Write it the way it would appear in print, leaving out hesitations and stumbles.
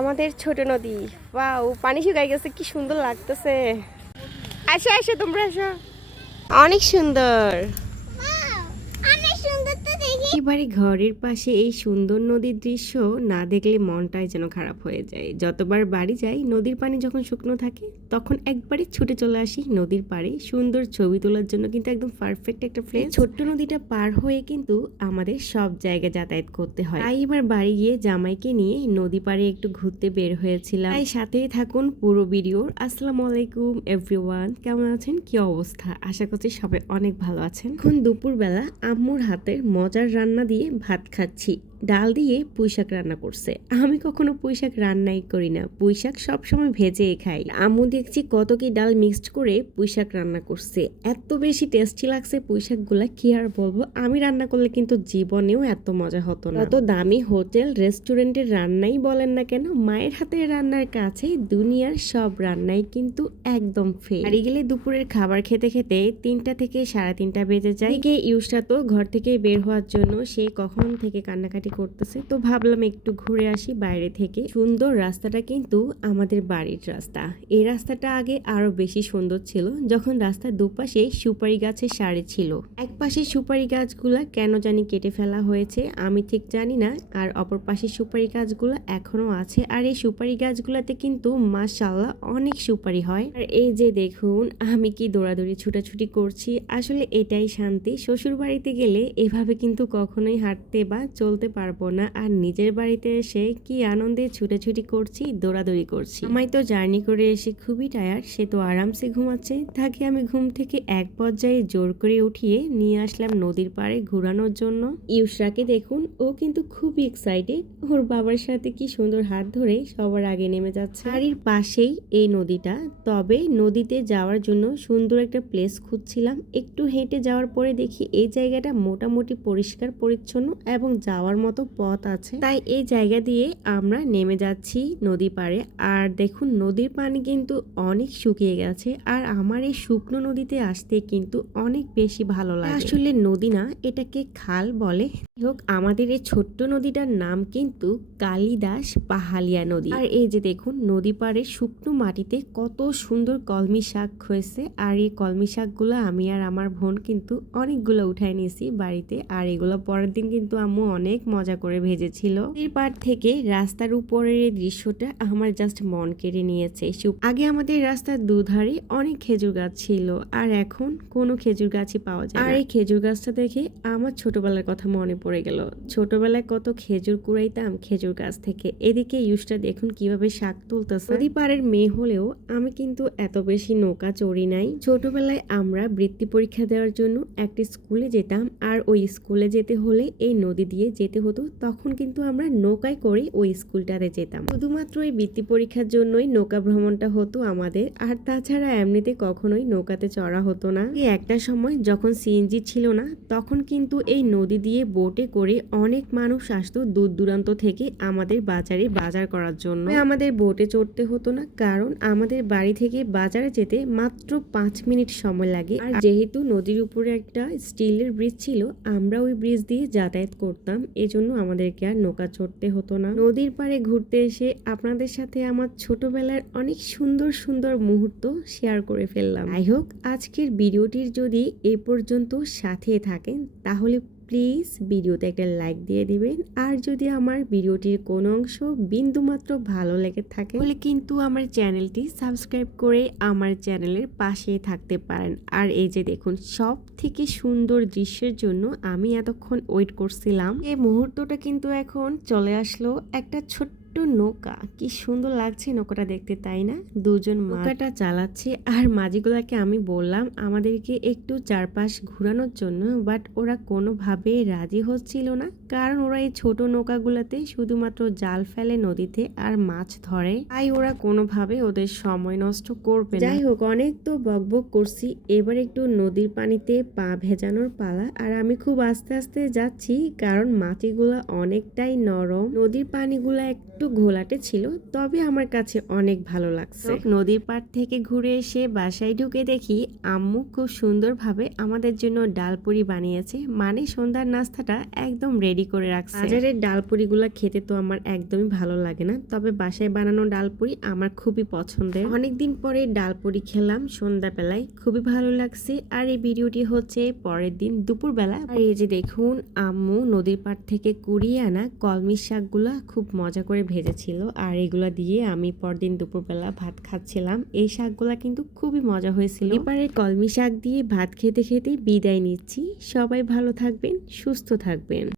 আমাদের ছোট নদী, ওয়াও, পানি শুকাই গেছে, কি সুন্দর লাগতেছে। আসো আসো, তোমরা আসো, অনেক সুন্দর। একেবারে ঘরের পাশে এই সুন্দর নদীর দৃশ্য না দেখলে মনটাই যেন খারাপ হয়ে যায়। যতবার বাড়ি যাই, নদীর পানি যখন শুকনো থাকে তখন একবারে ছুটে চলে আসি নদীর পাড়ে সুন্দর ছবি তোলার জন্য। কিন্তু একদম পারফেক্ট একটা প্লেস। ছোট্ট নদীটা পার হয়ে কিন্তু আমাদের সব জায়গায় যাতায়াত করতে হয়। তাই এবার বাড়ি গিয়ে জামাইকে নিয়ে নদী পাড়ে একটু ঘুরতে বের হয়েছিলাম। তাই সাথেই থাকুন পুরো ভিডিওর। আসসালামু আলাইকুম এভরিওয়ান, কেমন আছেন, কি অবস্থা? আশা করছি সবাই অনেক ভালো আছেন। এখন দুপুরবেলা আম্মুর হাতের মজার রান্না দিয়ে ভাত খাচ্ছি। ডাল দিয়ে পুঁইশাক রান্না করছে। আমি কখনো পুঁইশাক রান্নাই করি না, পুঁইশাক সবসময় ভেজে খাই। আম্মু দেখছি কত কি ডাল মিক্সড করে পুঁইশাক রান্না করছে। এত বেশি টেস্টি লাগছে পুঁইশাক গুলা, কি আর বলবো। আমি রান্না করলে কিন্তু জীবনেও এত মজা হতো না। এত দামি হোটেল রেস্টুরেন্টের রান্নাই বলেন না কেন, মায়ের হাতের রান্নার কাছে দুনিয়ার সব রান্নাই কিন্তু একদম ফেল। বাড়ি গেলে দুপুরের খাবার খেতে খেতে 3টা থেকে 3:30 বেজে যায়। ইউসরা তো ঘর থেকে বের হওয়ার জন্য সে কখন থেকে কান্নাকাটি করতেছে। তো ভাবলাম একটু ঘুরে আসি বাইরে থেকে। সুন্দর রাস্তাটা কিন্তু আমাদের বাড়ির রাস্তা। এই রাস্তাটা আগে আরো বেশি সুন্দর ছিল যখন রাস্তার দুপাশে সুপারি গাছের সারি ছিল। এক পাশে সুপারি গাছগুলা কেন জানি কেটে ফেলা হয়েছে, আমি ঠিক জানি না। আর অপর পাশে সুপারি গাছগুলো এখনো আছে। আর এই সুপারি গাছগুলাতে কিন্তু মাশাআল্লাহ অনেক সুপারি হয়। আর এই যে দেখুন আমি কি দৌড়াদৌড়ি ছুটাছুটি করছি, আসলে এটাই শান্তি। শ্বশুর বাড়িতে গেলে এভাবে কিন্তু কখনোই হাঁটতে বা চলতে পারবো না। আর নিজের বাড়িতে এসে কি আনন্দে ছুটাছুটি করছি, দৌড়াদৌড়ি করছি। আমায় তো জার্নি করে এসে খুবই টায়ার্ড, সে তো আরামসে ঘুমাচ্ছে। তাকে আমি ঘুম থেকে এক পর্যায়ে জোর করে উঠিয়ে নিয়ে আসলাম নদীর পাড়ে ঘোরানোর জন্য। ইউসরাকে দেখুন, ও কিন্তু খুবই এক্সাইটেড। ওর বাবার সাথে কি সুন্দর হাত ধরে সবার আগে নেমে যাচ্ছে। বাড়ির পাশেই এই নদীটা। তবে নদীতে যাওয়ার জন্য সুন্দর একটা প্লেস খুঁজছিলাম। একটু হেঁটে যাওয়ার পরে দেখি এই জায়গাটা মোটামুটি পরিষ্কার পরিচ্ছন্ন এবং যাওয়ার মতো পথ আছে। তাই এই জায়গা দিয়ে আমরা নেমে যাচ্ছি নদী পাড়ে। আর দেখুন নদীর পানি কিন্তু অনেক শুকিয়ে গেছে। আর আমার এই শুকনো নদীতে আসতে কিন্তু অনেক বেশি ভালো লাগে। আসলে নদী না, এটাকে খাল বলে। হোক, আমাদের এই ছোট্ট নদীটার নাম কিন্তু কালিদাস পাহালিয়া নদী। আর এই যে দেখুন নদী পাড়ে শুকনো মাটিতে কত সুন্দর কলমি শাক হয়েছে। আর এই কলমি শাকগুলো আমি আর আমার বোন কিন্তু অনেকগুলো উঠাই নিয়েছি বাড়িতে। আর এগুলো পরের দিন কিন্তু আম্মু অনেক মজা করে ভেজেছিল। এর পার থেকে রাস্তার উপরের এই দৃশ্যটা আমার জাস্ট মন কেড়ে নিয়েছে। আগে আমাদের রাস্তার দুধারে অনেক খেজুর গাছ ছিল, আর এখন কোনো খেজুর গাছই পাওয়া যায় না। আর এই খেজুর গাছটা দেখে আমার ছোটবেলার কথা মনে পড়ে গেল। ছোটবেলায় কত খেজুর কুড়াইতাম খেজুর গাছ থেকে। এদিকে ইউসটা দেখুন কিভাবে শাক তুলতেছে। নদী পাড়ের মেয়ে হলেও আমি কিন্তু এত বেশি নৌকা চড়ি নাই। ছোটবেলায় আমরা বৃত্তি পরীক্ষা দেওয়ার জন্য একটা স্কুলে যেতাম। আর ওই স্কুলে যেতে হলে এই নদী দিয়ে যেতে হতো। তখন কিন্তু আমরা নৌকায় করে ওই স্কুলটাতে যেতাম। শুধুমাত্র এই বৃত্তি পরীক্ষার জন্যই নৌকা ভ্রমণটা হতো আমাদের। আর তাছাড়া এমনিতে কখনোই নৌকাতে চড়া হতো না। এই একটা সময় যখন সিএনজি ছিল না, তখন কিন্তু এই নদী দিয়ে বোটে করে অনেক মানুষ আসতো দূর দূরান্ত থেকে আমাদের বাজারে বাজার করার জন্য। আমাদের বোটে চড়তে হতো না, কারণ আমাদের বাড়ি থেকে বাজারে যেতে মাত্র 5 মিনিট সময় লাগে। আর যেহেতু নদীর উপরে একটা স্টিলের ব্রিজ ছিল, আমরা ওই ব্রিজ দিয়ে যাতায়াত করতাম। এজন্য আমাদেরকে আর নৌকা চড়তে হতো না। নদীর পাড়ে ঘুরতে এসে আপনাদের সাথে আমার ছোটবেলার অনেক সুন্দর সুন্দর মুহূর্ত শেয়ার করে ফেললাম। যাই হোক, আজকের ভিডিওটির যদি এ পর্যন্ত সাথে থাকেন তাহলে প্লিজ ভিডিওতে একটা লাইক দিয়ে দিবেন। আর যদি আমার ভিডিওটির কোনো অংশ বিন্দুমাত্র ভালো লেগে থাকে তাহলে কিন্তু আমার চ্যানেলটি সাবস্ক্রাইব করে আমার চ্যানেলের পাশে থাকতে পারেন। আর এই যে দেখুন সব থেকে সুন্দর দৃশ্যের জন্য আমি এতক্ষণ ওয়েট করছিলাম। এই মুহূর্তটা কিন্তু এখন চলে আসলো। একটা ছোট্ট নৌকা, কি সুন্দর লাগছে নৌকাটা দেখতে, তাই না? দুজন নৌকাটা চালাচ্ছে। আর মাঝিগুলাকে আমি বললাম আমাদেরকে একটু চারপাশ ঘোরানোর জন্য, বাট ওরা কোনোভাবে রাজি হচ্ছিল না। কারণ ওরা এই ছোট নৌকাগুলোতে শুধুমাত্র জাল ফেলে নদীতে আর মাছ ধরে। তাই ওরা কোনোভাবে ওদের সময় নষ্ট করবে না। যাই হোক, অনেক তো বকবক করছি, এবার একটু নদীর পানিতে পা ভেজানোর পালা। আর আমি খুব আস্তে আস্তে যাচ্ছি, কারণ মাটিগুলা অনেকটাই নরম। নদীর পানিগুলা একটু ঘোলাটে ছিল, তবে আমার কাছে অনেক ভালো লাগছে। নদীর পাড় থেকে ঘুরে এসে বাসায় ঢুকে দেখি আম্মু খুব সুন্দরভাবে আমাদের জন্য ডালপুরি বানিয়েছে, মানে সন্ধ্যার নাস্তাটা একদম রেডি করে রাখছে। বাজারের ডালপুরিগুলো খেতে তো আমার একদমই ভালো লাগে না, তবে বাসায় বানানো ডালপুরি আমার খুবই পছন্দের। অনেকদিন পরে ডালপুরি খেলাম সন্ধ্যাবেলায়, খুবই ভালো লাগছে। আর এই ভিডিওটি হচ্ছে পরের দিন দুপুরবেলা। আর এই যে দেখুন আম্মু নদীর পাড় থেকে কুড়িয়ে আনা কলমি শাকগুলা খুব মজা করে ভেজেছিল, আর এগুলা দিয়ে আমি পরদিন দুপুরবেলা ভাত খাচ্ছিলাম। এই শাকগুলা কিন্তু খুবই মজা হয়েছিল। এবারে কলমি শাক দিয়ে ভাত খেতে খেতে বিদায় নিচ্ছি। সবাই ভালো থাকবেন, সুস্থ থাকবেন।